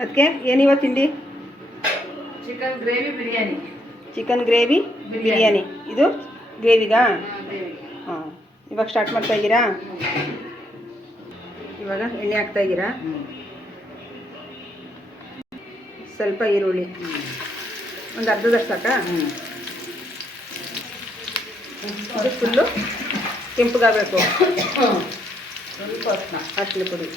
ಅದಕ್ಕೆ ಏನಿವ ತಿಂಡಿ? Chicken gravy biryani. Chicken gravy biryani. ಇದು ಗ್ರೇವಿಗಾ? ಗ್ರೇವಿ. ಹಾಂ ಇವಾಗ ಸ್ಟಾರ್ಟ್ ಮಾಡ್ತಾ ಇದ್ದೀರಾ? ಇವಾಗ ಎಣ್ಣೆ ಹಾಕ್ತಾ ಇದ್ದೀರಾ? ಸ್ವಲ್ಪ ಈರುಳ್ಳಿ. ಒಂದು ಅರ್ಧದಷ್ಟು ಸಾಕಾ ಇದು ಫುಲ್ಲು ಕೆಂಪಗಾಗಬೇಕು. ಸ್ವಲ್ಪ ಅಷ್ಟು ಅರ್ಶಿನ ಪುಡಿ.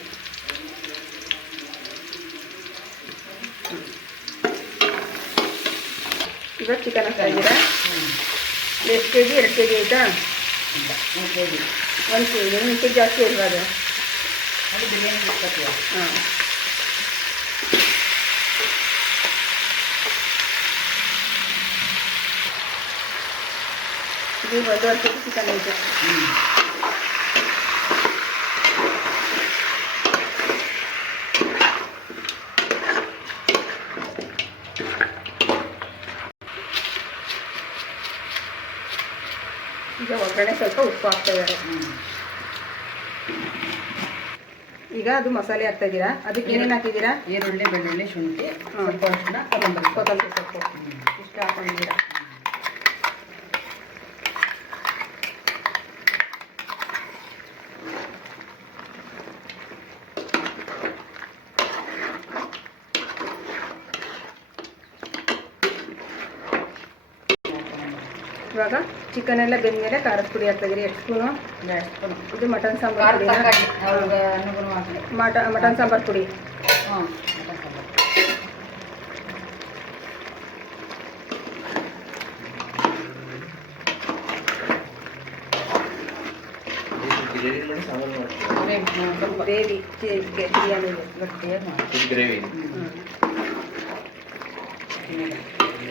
ಇವಾಗ ಚಿಕನ್ ಹಾಕ್ತಾ ಇದ್ದೀರಾ ಎಷ್ಟು ಕೆ ಜಿ ಎರಡು ಕೆ ಜಿ ಆಯಿತಾ? ಮೂರು ಕೆ ಜಿ ಒಂದು ಕೆ ಜಿ ಒಂದು ಕೆ ಜಿ ಜಾಸ್ತಿ ಇಲ್ವಾ ಅದು? ಅದು ಬಿರಿಯಾನಿ ಬಿಟ್ಕೊತೀವ ಹಾಂ. ಇದು ಒಂದೂವರೆ ಕೆ ಜಿ ಚಿಕನ್ ಐತೆ ಈಗ ಒಗ್ಗರಣೆ ಸ್ವಲ್ಪ ಉಪ್ಪು ಹಾಕ್ತಾ ಇದ್ದಾರೆ. ಈಗ ಅದು ಮಸಾಲೆ ಹಾಕ್ತಾ ಇದ್ದೀರಾ? ಅದಕ್ಕೆ ಏನೇನು ಹಾಕಿದ್ದೀರಾ? ಈರುಳ್ಳಿ ಬೆಳ್ಳುಳ್ಳಿ ಶುಂಠಿ ಕೊತ್ತಂಬರಿ. ಕೊತ್ತಂಬರಿ ಸೊಪ್ಪು. ಇಷ್ಟು ಹಾಕೊಂಡಿದ್ದೀರಾ? ಇವಾಗ? ಚಿಕನ್ ಎಲ್ಲ ಬೆಂದ್ಮೇಲೆ ಖಾರದ ಪುಡಿ ಹಾಕ್ತಿದ್ರಿ ಎಷ್ಟು ಸ್ಪೂನು ಇದು ಮಟನ್ ಸಾಂಬಾರ್ ಸಾಂಬಾರು ಮಟನ್ ಅನುಗುಣವಾಗಿ. ಮಟ ಮಟನ್ ಸಾಂಬಾರು ಪುಡಿ. Gravy gravy.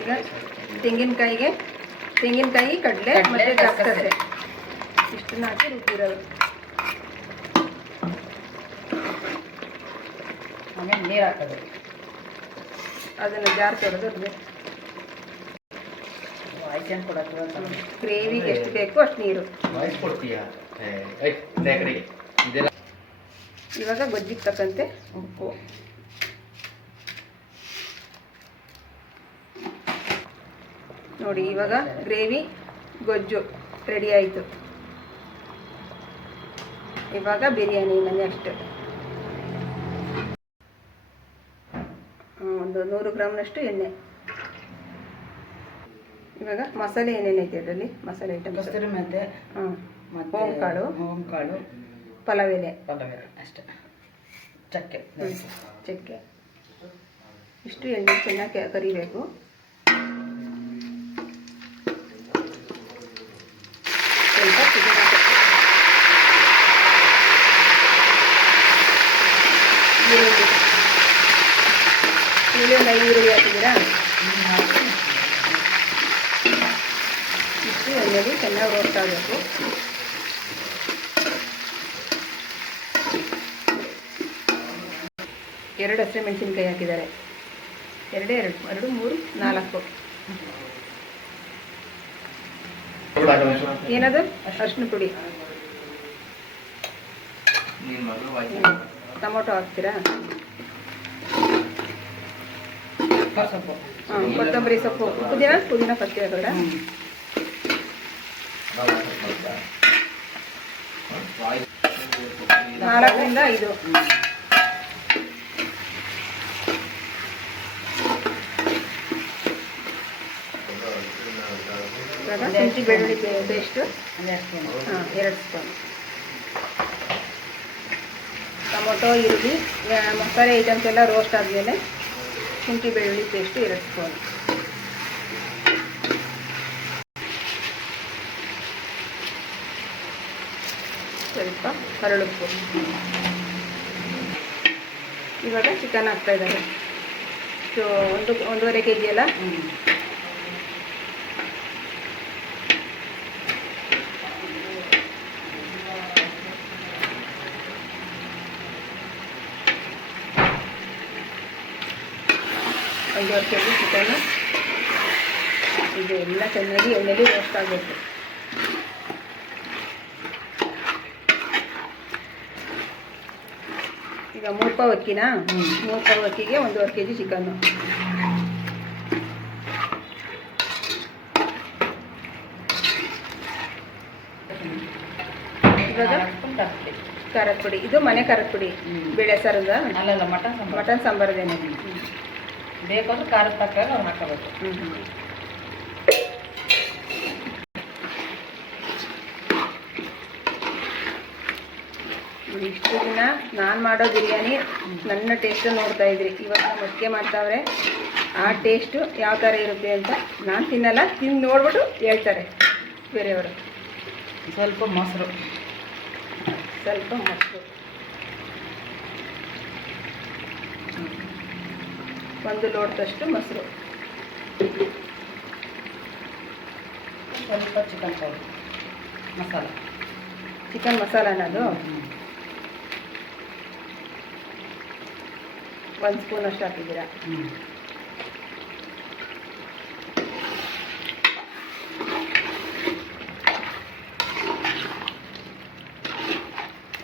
ಈಗ ತೆಂಗಿನಕಾಯಿಗೆ ತೆಂಗಿನಕಾಯಿ ಕಡಲೆ ಮತ್ತೆ ಜಾಸ್ತಿ ಇಷ್ಟು ಇಷ್ಟನ್ನ ಹಾಕಿ ರುಬ್ಬಿರೋದು. ಆಮೇಲೆ ನೀರು ಹಾಕೋದು. ಅದನ್ನ ಜಾರ್ ತೊಳೆದು ಅದ್ನ ಹಾಯ್ಕೊಂಡು ಕೊಡೋದು ಗ್ರೇವಿಗೆ ಎಷ್ಟು ಬೇಕು ಅಷ್ಟು ನೀರು. ವಾಯ್ಸ್ ಕೊಡ್ತೀಯಾ? ಇದೆಲ್ಲ ಇವಾಗ ಗೊಜ್ಜಿಗೆ ತಕ್ಕಂತೆ ಉಪ್ಪು. ನೋಡಿ ಇವಾಗ ಗ್ರೇವಿ ಗೊಜ್ಜು ರೆಡಿ ಆಯಿತು. ಇವಾಗ ಬಿರಿಯಾನಿ ನೆಕ್ಸ್ಟ್ ಒಂದು ನೂರು ಗ್ರಾಮ್ನಷ್ಟು ಎಣ್ಣೆ. ಇವಾಗ ಮಸಾಲೆ ಏನೇನೈತೆ ಅದರಲ್ಲಿ? ಮಸಾಲೆ ಐಟಮ್ ಕಸ್ತೂರಿ ಮೆಂತೆ ಹಾಂ ಕಾಳು ಓಂಕಾಳು ಕಾಳು ಪಲಾವ್ ಎಲೆ ಪಲ್ಲವೆ ಅಷ್ಟೇ. ಚಕ್ಕೆ. ಚಕ್ಕೆ. ಇಷ್ಟು ಎಣ್ಣೆ ಚೆನ್ನಾಗಿ ಕರಿಬೇಕು ಸ್ವಲ್ಪ ಪುದೀನ ಸೊಪ್ಪು. ಈರುಳ್ಳಿ ಈರುಳ್ಳಿ ಹಾಕಿದ್ದೀರಾ? ಇಷ್ಟು ಎಣ್ಣೆಲಿ ಚೆನ್ನಾಗಿ ರೋಸ್ಟ್ ಆಗಬೇಕು ಎರಡು ಹಸಿರು ಮೆಣಸಿನ್ಕಾಯಿ ಹಾಕಿದ್ದಾರೆ. ಎರಡೇ ಎರಡು ಎರಡು ಮೂರು ನಾಲ್ಕು. ಏನದು? ಅರ್ಶಿನ ಪುಡಿ. ಟೊಮೊಟೊ ಹಾಕ್ತೀರಾ? ಸೊಪ್ಪು ಹಾಂ ಕೊತ್ತಂಬರಿ ಸೊಪ್ಪು. ಪುದೀನ ಪುದೀನ ಫಸ್ಟ್ ಬೇಡ ನಾಲ್ಕರಿಂದ ಐದು. ಶುಂಠಿ ಬೆಳ್ಳುಳ್ಳಿ ಪೇಸ್ಟು ಹಾಂ ಎರಡು ಸ್ಪೂನ್ ಟೊಮೊಟೊ ಈರುಳ್ಳಿ ಮಸಾಲೆ ಐಟಮ್ಸ್ ಎಲ್ಲ ರೋಸ್ಟ್ ಆದಮೇಲೆ ಶುಂಠಿ ಬೆಳ್ಳುಳ್ಳಿ ಪೇಸ್ಟ್ ಎರಡು ಸ್ಪೂನ್ ಸ್ವಲ್ಪ ಹರಳುಪ್ಪು ಇವಾಗ ಚಿಕನ್ ಹಾಕ್ತಾ ಇದ್ದಾರೆ ಸೊ ಒಂದು, ಒಂದೂವರೆ ಕೆ ಜಿ ಅಲ್ಲ ಹ್ಞೂ ಒಂದೂವರೆ ಕೆ ಜಿ ಚಿಕನ್ನು. ಇದು ಎಲ್ಲ ಚೆನ್ನಾಗಿ ಎಣ್ಣೆಲಿ ರೋಸ್ಟ್ ಆಗಬೇಕು. ಈಗ ಮೂರು ಪಾವ್ ಅಕ್ಕಿನಾ. ಮೂರು ಪಾವ್ ಅಕ್ಕಿಗೆ ಒಂದೂವರೆ ಕೆ ಜಿ ಚಿಕನ್ನು ಖಾರದ ಪುಡಿ. ಇದು ಮನೆ ಖಾರದ ಪುಡಿ. ಬೇಳೆ ಸಾರದ? ಮಟನ್ ಮಟನ್ ಸಾಂಬಾರದೇನೆ. ಬೇಕಾದ್ರೆ ಖಾರದ ತಕ್ಕ ನಾವು ಹಾಕೋಬೇಕು. ಇಷ್ಟು ದಿನ ನಾನು ಮಾಡೋ ಬಿರಿಯಾನಿ ನನ್ನ ಟೇಸ್ಟ್ ನೋಡ್ತಾ ಇದ್ರಿ. ಇವಾಗ ಅತ್ತಿಗೆ ಮಾಡ್ತಾವ್ರೆ. ಆ ಟೇಸ್ಟು ಯಾವ ಥರ ಇರುತ್ತೆ ಅಂತ ನಾನು ತಿನ್ನಲ್ಲ ತಿಂದು ನೋಡ್ಬಿಟ್ಟು ಹೇಳ್ತಾರೆ ಬೇರೆಯವರು. ಸ್ವಲ್ಪ ಮೊಸರು. ಸ್ವಲ್ಪ ಮೊಸರು. ಒಂದು ಲೋಟದಷ್ಟು ಮೊಸರು. ಸ್ವಲ್ಪ chicken powder masala. Chicken masala ಅದು? ಒಂದು ಸ್ಪೂನ್ ಅಷ್ಟು ಹಾಕಿದ್ದೀರಾ? ಹ್ಞೂ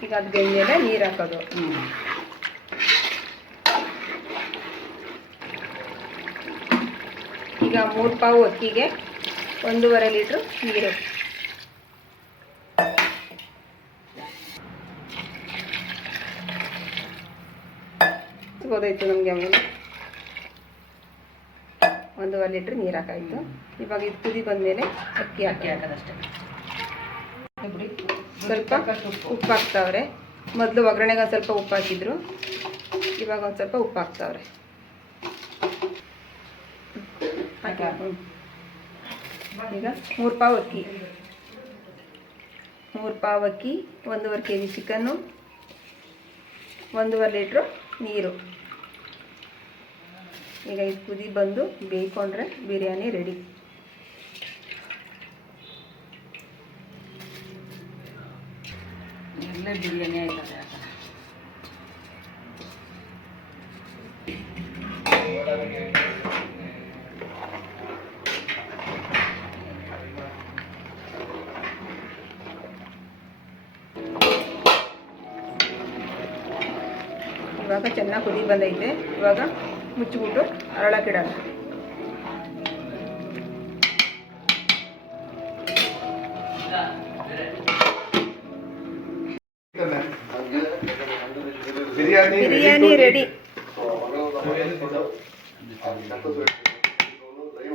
ಈಗ ಅದು ಬೆಂದ್ಮೇಲೆ ನೀರು ಹಾಕೋದು. ಈಗ ಮೂರು ಪಾವು ಅಕ್ಕಿಗೆ ಒಂದೂವರೆ ಲೀಟ್ರು ನೀರು. ಗೊತ್ತಾಯ್ತು ನಮಗೆ ಆಮೇಲೆ. ಒಂದೂವರೆ ಲೀಟ್ರ್ ನೀರು ಹಾಕಾಯಿತು. ಇವಾಗ ಇದು ಕುದಿ ಬಂದಮೇಲೆ ಅಕ್ಕಿ ಅಕ್ಕಿ ಹಾಕಿ. ಹಾಕೋದಷ್ಟೇ. ಸ್ವಲ್ಪ ಉಪ್ಪು ಹಾಕ್ತಾವ್ರೆ. ಮೊದಲು ಒಗ್ಗರಣೆಗೆ ಒಂದು ಸ್ವಲ್ಪ ಉಪ್ಪು ಹಾಕಿದ್ರು. ಇವಾಗ ಒಂದು ಸ್ವಲ್ಪ ಉಪ್ಪು ಹಾಕ್ತಾವ್ರೆ ಹಾಕಿ ಹ್ಞೂ ಈಗ ಮೂರು ಪಾವ್ ಅಕ್ಕಿ. ಮೂರು ಪಾವ್ ಅಕ್ಕಿ ಒಂದೂವರೆ ಕೆ ಜಿ ಚಿಕನ್ನು ಒಂದೂವರೆ ಲೀಟ್ರು ನೀರು. ಈಗ ಇದು ಕುದಿ ಬಂದು ಬೇಯ್ಕೊಂಡ್ರೆ ಬಿರಿಯಾನಿ ರೆಡಿ ಎಲ್ಲ ಬಿರಿಯಾನಿ ಆಯ್ತದೆ. ಇವಾಗ ಚೆನ್ನಾಗಿ ಕುದಿ ಬಂದೈತೆ. ಇವಾಗ ಮುಚ್ಚಿಬಿಟ್ಟು ಅರಳಕ್ಕಿಡೋಣ. ಬಿರಿಯಾನಿ ರೆಡಿ